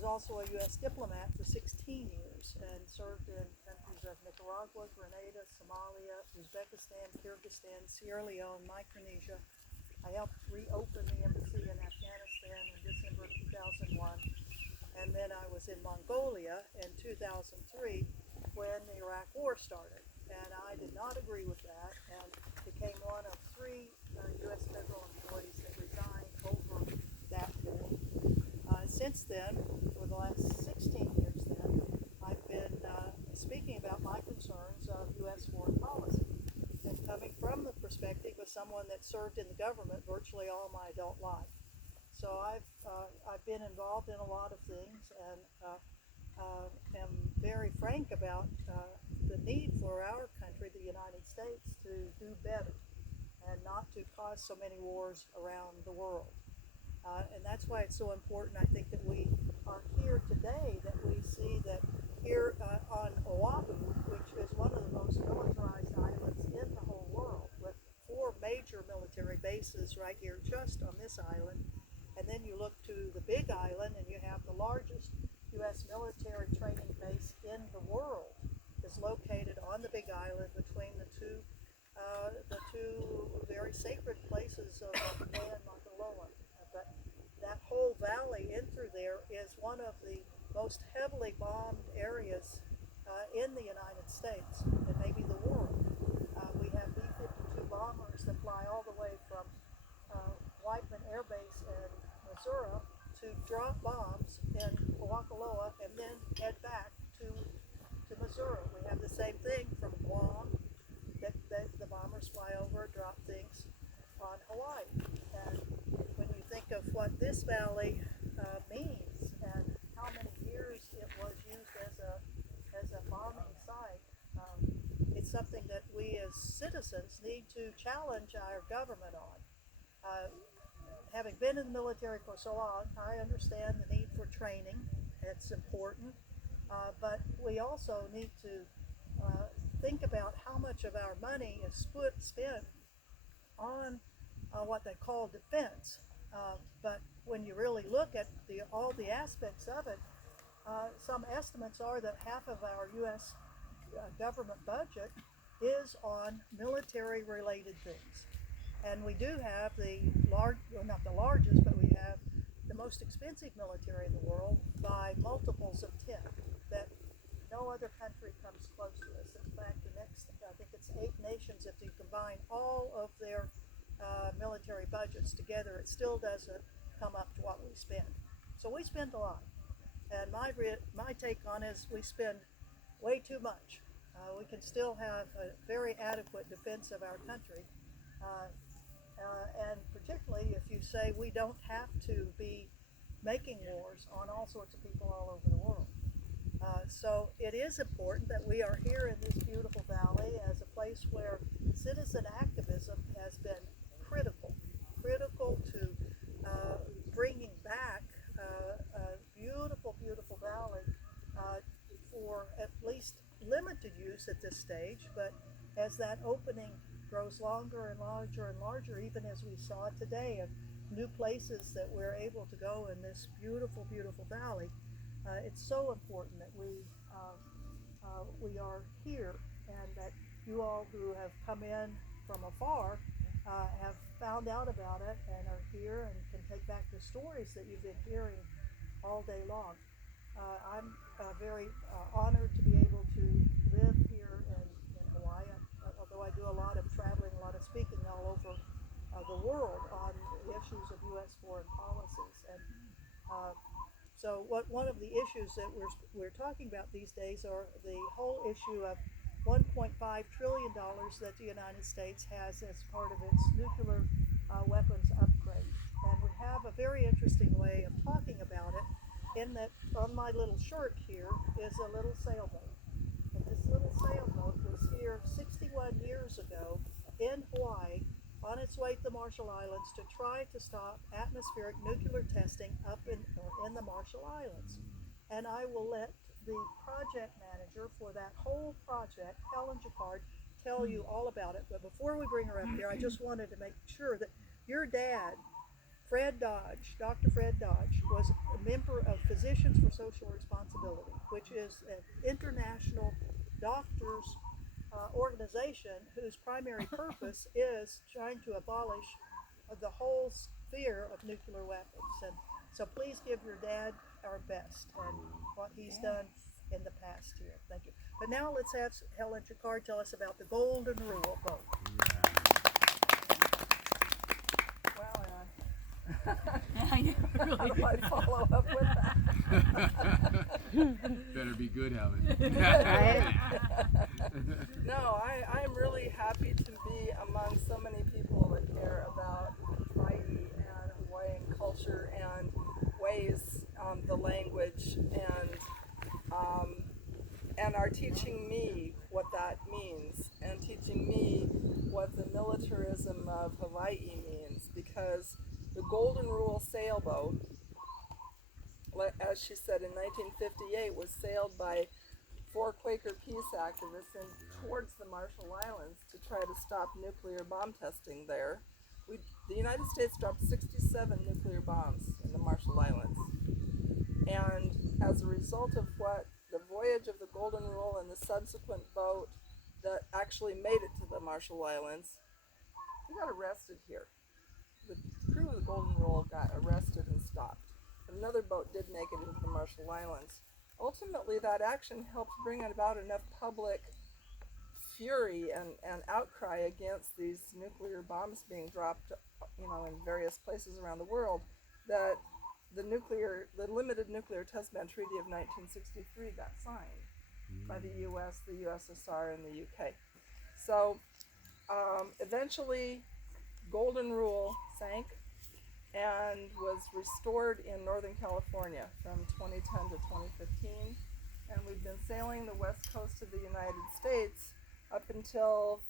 was also a U.S. diplomat for 16 years and served in countries of Nicaragua, Grenada, Somalia, Uzbekistan, Kyrgyzstan, Sierra Leone, Micronesia. I helped reopen the embassy in Afghanistan in December 2001. And then I was in Mongolia in 2003 when the Iraq War started. And I did not agree with that and became one of three U.S. federal employees that resigned over that war. Since then, for the last 16 years then, I've been speaking about my concerns of U.S. foreign policy and coming from the perspective of someone that served in the government virtually all my adult life. So I've been involved in a lot of things and am very frank about the need for our country, the United States, to do better and not to cause so many wars around the world. And that's why it's so important, I think, that we are here today, that we see that here on Oahu, which is one of the most militarized islands in the whole world, with 4 major military bases right here just on this island. And then you look to the Big Island and you have the largest U.S. military training base in the world is located on the Big Island between the two very sacred places of Makua and Makaloa. But that whole valley in through there is one of the most heavily bombed areas in the United States and maybe the world. We have B-52 bombers that fly all the way from Whiteman Air Base in Missouri to drop bombs in Wakaloa and then head back to Missouri. We have the same thing from Guam, that the bombers fly over, drop things on Hawaii. And when you think of what this valley means and how many years it was used as a bombing site, it's something that we as citizens need to challenge our government on. Having been in the military for so long, I understand the need for training. It's important, but we also need to think about how much of our money is spent on what they call defense. But when you really look at all the aspects of it, some estimates are that half of our U.S. Government budget is on military-related things. And we do have not the largest, but we have the most expensive military in the world by multiples of 10, that no other country comes close to us. In fact, I think it's 8 nations, if you combine all of their military budgets together, it still doesn't come up to what we spend. So we spend a lot. And my take on it is we spend way too much. We can still have a very adequate defense of our country. And particularly if you say we don't have to be making wars on all sorts of people all over the world. So it is important that we are here in this beautiful valley as a place where citizen activism has been critical to bringing back a beautiful, beautiful valley for at least limited use at this stage, but as that opening grows longer and larger and larger, even as we saw today of new places that we're able to go in this beautiful, beautiful valley, it's so important that we are here and that you all who have come in from afar have found out about it and are here and can take back the stories that you've been hearing all day long. I'm very honored to be able to live here in Hawaii, although I do a lot of traveling, a lot of speaking all over the world on the issues of U.S. foreign policies. And so one of the issues that we're talking about these days are the whole issue of $1.5 trillion that the United States has as part of its nuclear weapons upgrade. And we have a very interesting way of talking about it in that on my little shirt here is a little sailboat. And this little sailboat was here 61 years ago in Hawaii on its way to the Marshall Islands to try to stop atmospheric nuclear testing up in the Marshall Islands. And I will let the project manager for that whole project, Helen Jaccard, tell you all about it. But before we bring her up here, I just wanted to make sure that your dad Dr. Fred Dodge, was a member of Physicians for Social Responsibility, which is an international doctors organization whose primary purpose is trying to abolish the whole sphere of nuclear weapons. And so please give your dad our best and what he's done in the past year. Thank you. But now let's have Helen Jaccard tell us about the Golden Rule vote. Well, how do I follow up with that? Better be good, Helen. No, I'm really happy to be among so many people that care about Hawaii and Hawaiian culture and ways, the language, and are teaching me what that means and teaching me what the militarism of Hawaii means, because the Golden Rule sailboat, as she said, in 1958 was sailed by 4 Quaker peace activists towards the Marshall Islands to try to stop nuclear bomb testing there. The United States dropped 67 nuclear bombs in the Marshall Islands. And as a result of what the voyage of the Golden Rule and the subsequent boat that actually made it to the Marshall Islands, we got arrested here. The crew of the Golden Rule got arrested and stopped. But another boat did make it into the Marshall Islands. Ultimately, that action helped bring about enough public fury and outcry against these nuclear bombs being dropped, in various places around the world, that the Limited Nuclear Test Ban Treaty of 1963 got signed by the U.S., the USSR, and the UK. So eventually, Golden Rule sank and was restored in Northern California from 2010 to 2015. And we've been sailing the west coast of the United States up until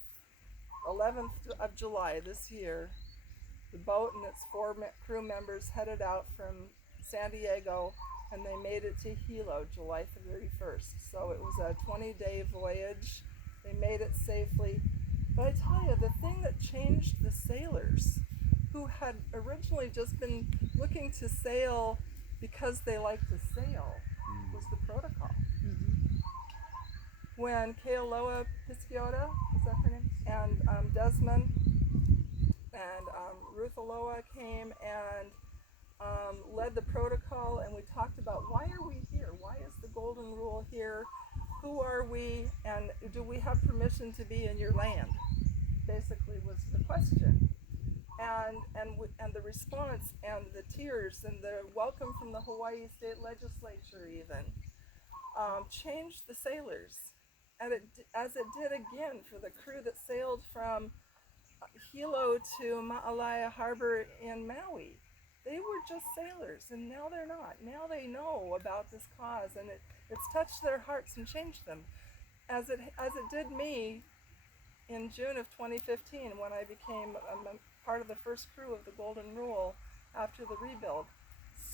11th of July this year. The boat and its 4 crew members headed out from San Diego, and they made it to Hilo July 31st. So it was a 20-day voyage. They made it safely. But I tell you, the thing that changed the sailors, who had originally just been looking to sail because they like to sail, was the protocol. When Kealoha Pisciota, is that her name? And Desmond and Ruth Aloha came and led the protocol, and we talked about, why are we here? Why is the Golden Rule here? Who are we? And do we have permission to be in your land? Basically was the question. And the response and the tears and the welcome from the Hawaii State Legislature even changed the sailors. And as it did again for the crew that sailed from Hilo to Ma'alaia Harbor in Maui. They were just sailors, and now they're not. Now they know about this cause, and it's touched their hearts and changed them. As it did me in June of 2015 when I became a part of the first crew of the Golden Rule after the rebuild.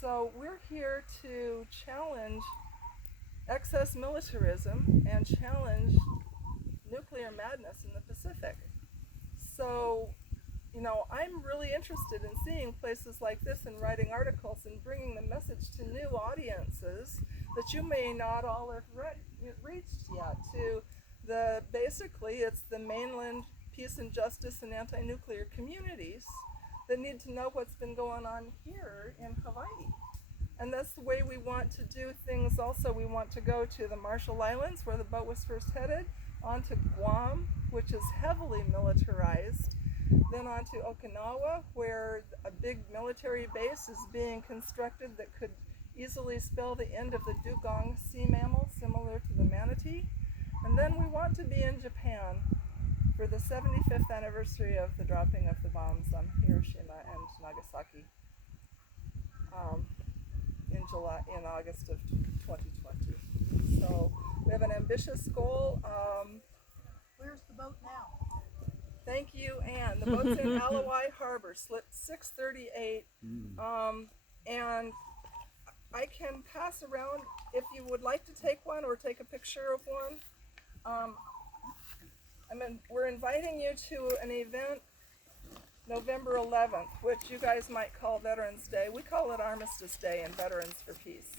So we're here to challenge excess militarism and challenge nuclear madness in the Pacific. So, I'm really interested in seeing places like this and writing articles and bringing the message to new audiences that you may not all have reached yet. Basically, it's the mainland peace and justice and anti-nuclear communities that need to know what's been going on here in Hawaii. And that's the way we want to do things also. We want to go to the Marshall Islands, where the boat was first headed, on to Guam, which is heavily militarized, then on to Okinawa, where a big military base is being constructed that could easily spell the end of the dugong sea mammal, similar to the manatee. And then we want to be in Japan for the 75th anniversary of the dropping of the bombs on Hiroshima and Nagasaki in August of 2020. So we have an ambitious goal. Where's the boat now? Thank you, Anne. The boat's in Alawai Harbor, slip 638. And I can pass around if you would like to take one or take a picture of one. We're inviting you to an event November 11th, which you guys might call Veterans Day. We call it Armistice Day and Veterans for Peace.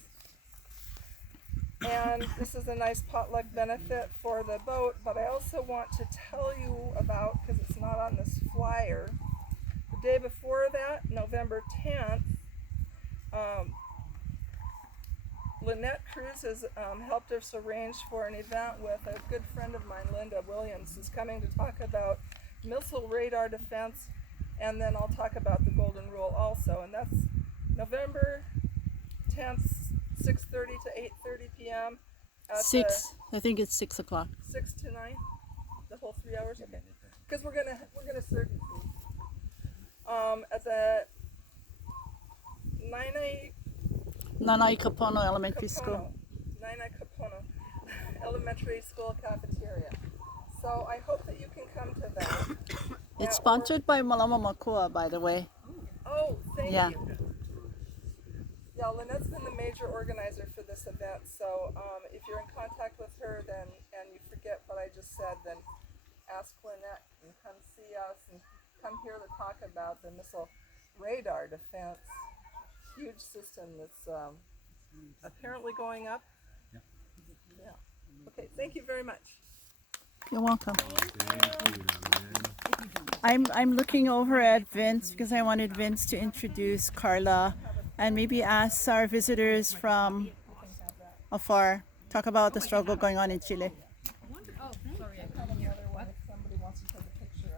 And this is a nice potluck benefit for the boat, but I also want to tell you about, because it's not on this flyer, the day before that, November 10th, Lynette Cruz has helped us arrange for an event with a good friend of mine, Linda Williams, who's coming to talk about missile radar defense, and then I'll talk about the Golden Rule also, and that's November 10th, 6:30 to 8:30 p.m. at 6. I think it's 6 o'clock. 6 to 9, the whole 3 hours. Okay, because we're gonna serve you food. At the Nanai Kapono Elementary School. Naina Kapono Elementary School cafeteria. So I hope that you can come to that. It's sponsored by Malama Makua, by the way. Oh, thank Yeah. you. Yeah, Lynette's been the major organizer for this event, so if you're in contact with her then and you forget what I just said, then ask Lynette and come see us and come here to talk about the missile radar defense. Huge system that's apparently going up. Yeah. Okay, thank you very much. You're welcome. Thank you, man. I'm looking over at Vince because I wanted Vince to introduce Carla and maybe ask our visitors from afar, talk about the struggle going on in Chile.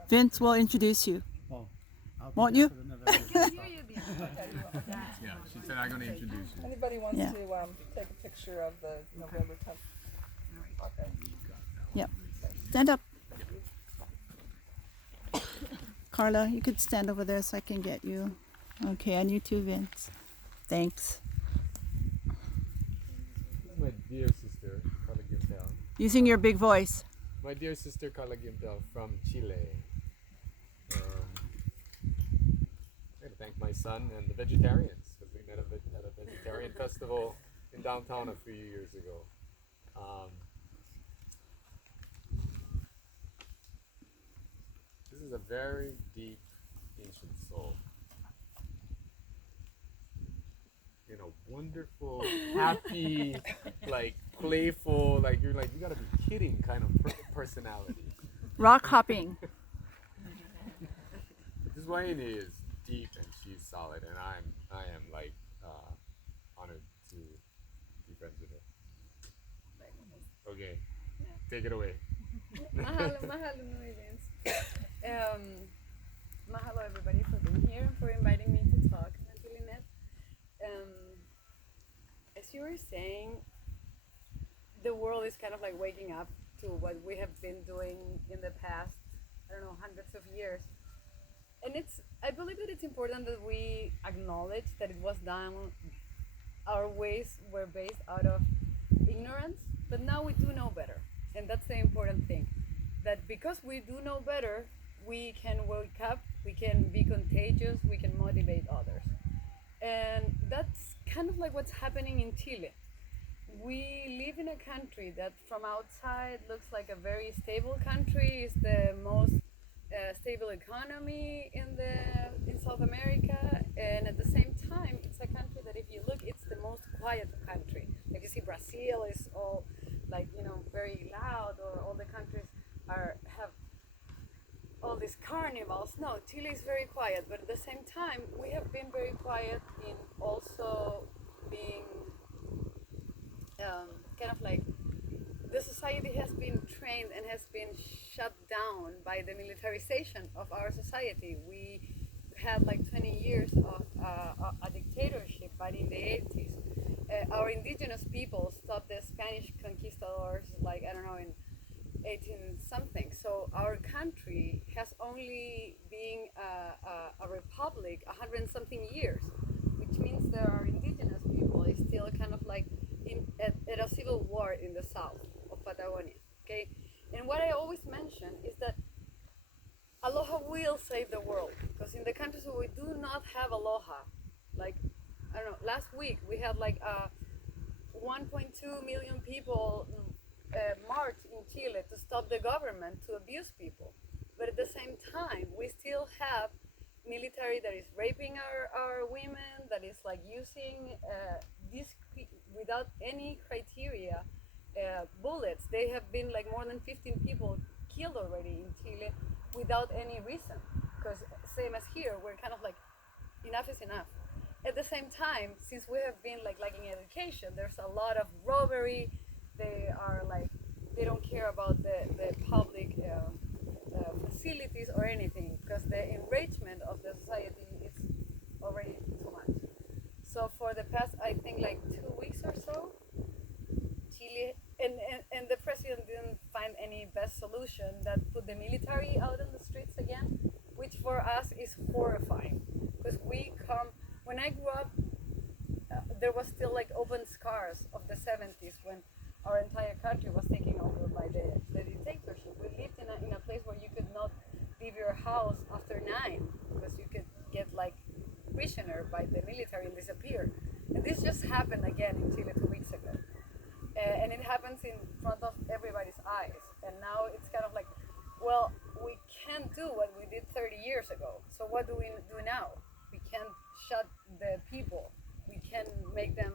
Vince will introduce you. Won't you? Yeah, she said I'm going to introduce you. Anybody wants Yeah. to take a picture of the November 10th? Okay. Yep. Stand up. Carla, you could stand over there so I can get you. Okay, and you too, Vince. Thanks. This is my dear sister, Carla Gimpel. Using your big voice. My dear sister, Carla Gimpel from Chile. I gotta thank my son and the vegetarians because we met at a vegetarian festival in downtown a few years ago. This is a very deep, ancient soul. You know, wonderful, happy, like playful, like you gotta be kidding kind of personality. Rock hopping. This Wayne is deep and she's solid, and I am like honored to be friends with her. Okay, take it away. Mahalo, mahalo no events. Mahalo everybody for being here and for inviting me to talk, Auntie Lynette. As you were saying, the world is kind of like waking up to what we have been doing in the past, I don't know, hundreds of years. And I believe that it's important that we acknowledge that it was done, our ways were based out of ignorance, but now we do know better. And that's the important thing, that because we do know better, we can wake up, we can be contagious, we can motivate others. And that's kind of like what's happening in Chile. We live in a country that from outside looks like a very stable country. It's the most stable economy in South America, and at the same time it's a country that if you look, it's the most quiet country. Like you see Brazil is all like, you know, very loud, or all the countries have all these carnivals. No, Chile is very quiet, but at the same time we have been very quiet in also being kind of like the society has been trained and has been shut down by the militarization of our society. We had like 20 years of a dictatorship, but in the 80s, our indigenous people stopped the Spanish conquistadors, like, I don't know, in 18 something. So our country has only been a republic 100 and something years, which means that our indigenous people is still kind of like at a civil war in the south of Patagonia. Okay, and what I always mention is that aloha will save the world, because in the countries where we do not have aloha, like, I don't know, last week we had like 1.2 million people march in Chile to stop the government to abuse people, but at the same time we still have military that is raping our women, that is like using without any criteria bullets. They have been like more than 15 people killed already in Chile without any reason. Because same as here, we're kind of like, enough is enough. At the same time, since we have been like lacking education, there's a lot of robbery. They are like, they don't care about the public facilities or anything, because the enragement of the society is already too much. So for the past, I think like 2 weeks or so, Chile and the president didn't find any best solution that put the military out on the streets again, which for us is horrifying, because when I grew up, there was still like open scars of the 70s when our entire country was taken over by the dictatorship. We lived in a place where you could not leave your house after 9 because you could get like prisoner by the military and disappear. And this just happened again in Chile 2 weeks ago. And it happens in front of everybody's eyes. And now it's kind of like, well, we can't do what we did 30 years ago. So what do we do now? We can't shut the people. We can make them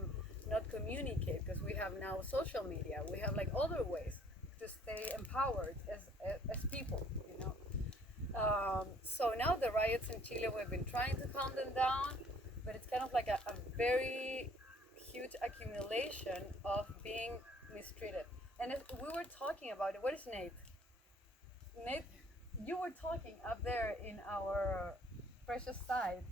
not communicate because we have now social media. We have like other ways to stay empowered as people, you know. So now the riots in Chile, we've been trying to calm them down, but it's kind of like a very huge accumulation of being mistreated. And if we were talking about it. What is Nate? Nate, you were talking up there in our precious site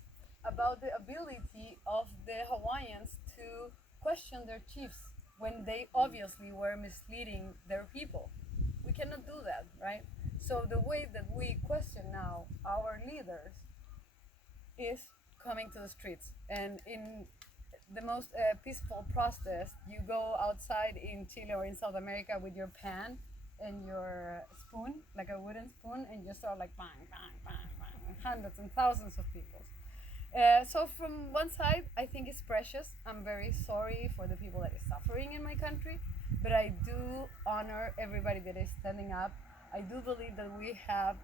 about the ability of the Hawaiians to question their chiefs when they obviously were misleading their people. We cannot do that, right? So the way that we question now our leaders is coming to the streets. And in the most peaceful protest, you go outside in Chile or in South America with your pan and your spoon, like a wooden spoon, and you start like bang, bang, bang, bang, hundreds and thousands of people. So from one side, I think it's precious. I'm very sorry for the people that is suffering in my country, but I do honor everybody that is standing up. I do believe that we have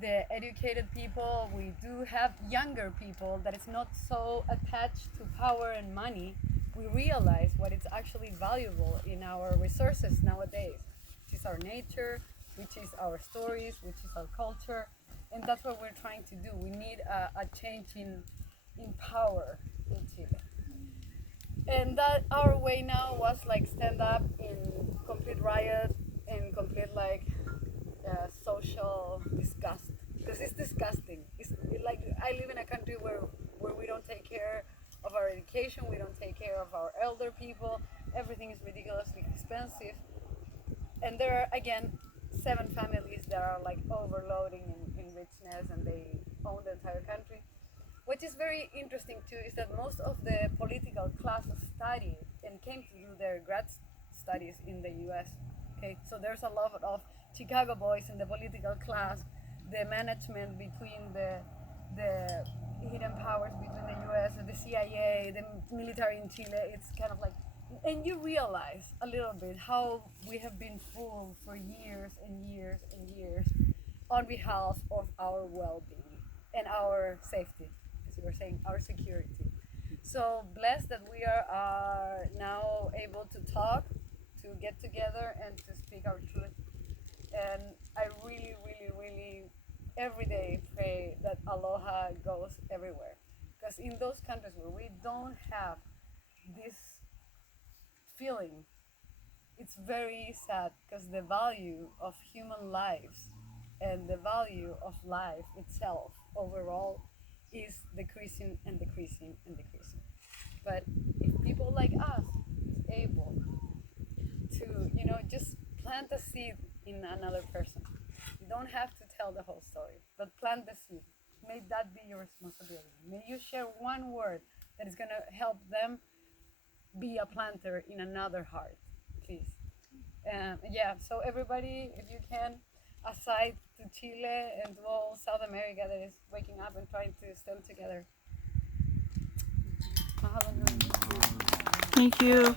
the educated people, we do have younger people that is not so attached to power and money. We realize what is actually valuable in our resources nowadays, which is our nature, which is our stories, which is our culture, and that's what we're trying to do. We need a change in power in Chile. And that our way now was like stand up in complete riot and complete like social disgust, because it's disgusting. It's like I live in a country where we don't take care of our education, we don't take care of our elder people, everything is ridiculously expensive, and there are again 7 families that are like overloading in richness and they own the entire country. What is very interesting too is that most of the political class studied and came to do their grad studies in the US. Okay, so there's a lot of Chicago boys in the political class, the management between the hidden powers between the US and the CIA, the military in Chile. It's kind of like, and you realize a little bit how we have been fooled for years and years and years on behalf of our well-being and our safety. You were saying our security. So blessed that we are now able to talk, to get together and to speak our truth. And I really, really, really every day pray that aloha goes everywhere. Because in those countries where we don't have this feeling, it's very sad, because the value of human lives and the value of life itself overall is decreasing and decreasing and decreasing. But if people like us is able to, you know, just plant a seed in another person, you don't have to tell the whole story, but plant the seed. May that be your responsibility. May you share one word that is going to help them be a planter in another heart, please. Yeah, so everybody, if you can, aside to Chile and to all South America that is waking up and trying to stand together. Mahalo nui. Thank you.